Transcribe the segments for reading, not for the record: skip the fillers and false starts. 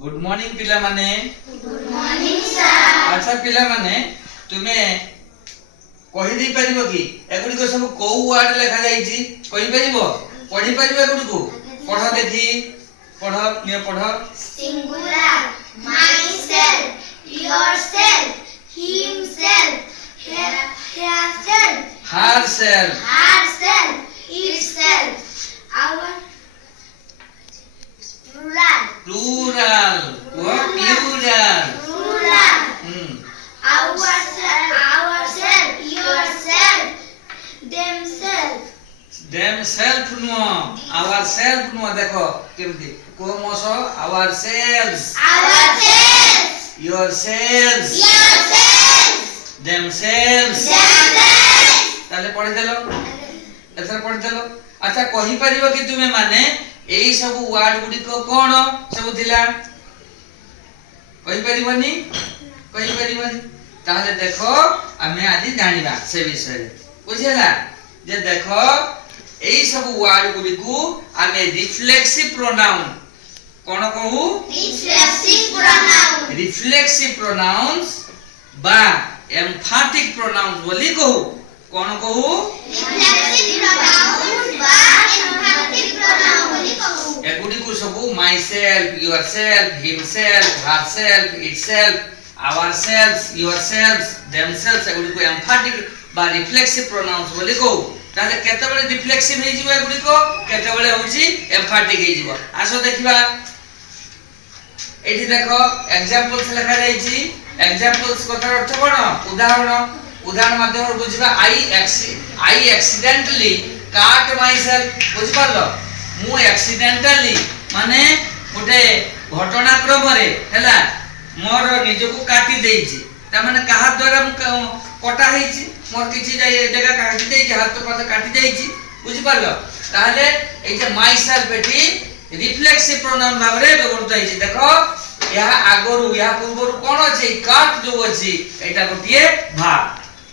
Good morning पिला माने। Good morning sir. अच्छा पिला माने तुमे कहि दी परिबो कि एगुडी को सब को वर्ड लिखा जाई छी कहि परिबो पढी परिबो एगुडी को पढ देखी पढ निय पढ singular myself, yourself, himself, herself, herself, herself, itself, our plural, plural plural, hmm ourself, yourself, themselves, themselves no ourselves no देखो केमती को मोसो ourselves, yourselves, themselves ताले पढी देलो एथर पढी देलो। अच्छा कहि परिबो कि तुमे माने एई सब वर्ड गुडी को कोन सब दिला कहि परिबोनी ताहले देखो हमें आज जानिबा से विषय बुझेला जे देखो एई सब वर्ड गुडी को हमें रिफ्लेक्सिव प्रोनाउन कोन कहू रिफ्लेक्सिव प्रोनाउंस बा एम्फैटिक प्रोनाउंस बोली कहू कोन कहू एगुडी को सब myself yourself himself herself itself ourselves yourselves themselves एगुडी को एम्फैटिक बा रिफ्लेक्सिव प्रोनाउंस बोली कहू ताले केते बेले रिफ्लेक्सिव हे जिवो एगुडी को केते बेले होची एम्फैटिक हे जिवो आसो देखिबा एठी देखो एग्जांपल्स लिखा जाई छी एग्जांपल्स कथार अर्थ कोन उदाहरण माध्यम बुझिबा आई एक्सीडेंटली काट माई सेल्फ बुझ पारलो मु एक्सीडेंटली माने गोटे घटनाक्रम रे हैला मोर निजको काटी देई छी त माने कहा द्वारा कटा हेई छी मोर किछि जगह काटी देई छी हाथ पाद काटी देई छी बुझ पारलो ताहले ए जे माई सेल्फ एठी रिफ्लेक्सिव प्रोनाउन भाबरे व्यवहार होई छी देखो या आगरु या पूर्वरु कोन अछि काट जो अछि एटा गोटिए भाग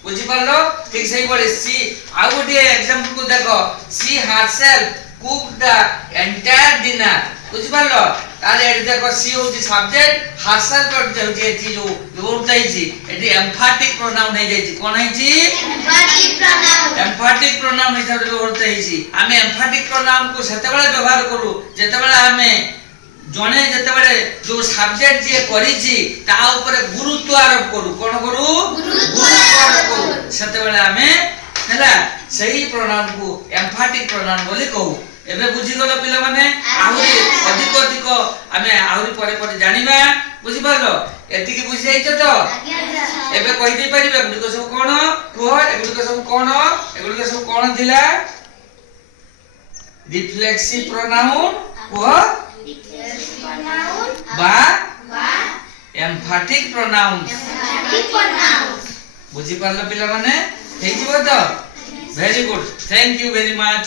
बुझि पारलो ठीक सही बोले सी आ गोटिए एग्जांपल को देखो सी herself cooked the entire dinner बुझि पारलो ताले एठी देखो सी होची सब्जेक्ट हरसेल्फ पर जे चीज व्यवहार होई छी एठी एम्फैटिक प्रोनाउन हे जाई छी कोन हे छी एम्फैटिक प्रोनाउन हिसाब रे व्यवहार होई छी हमें एम्फैटिक प्रोनाउन को सेते बेले व्यवहार करू जेते बेले हमें जने जेते बेले जो सब्जेक्ट जे करी छी ता ऊपर गुरुत्व आरोप करू कोन करू गुरुत्व आरोप करू सेते बेले हमें हैला सही प्रोनाउन को एम्फैटिक प्रोनाउन बोली कहू एबे बुझी गलो पिला माने आहुरी अधिक हमें आहुरी परे जानिबा बुझी पारलो एति की बुझी जाइतो तो एबे कहि दे परिबे गुडी को सब कोन कुह एगुडी को सब कोन थिला रिफ्लेक्सिव प्रोनाउन कुह बा एम्फैटिक प्रोनाउन बुझी पारलो पिला माने हेइ जिवो तो very good thank you very much.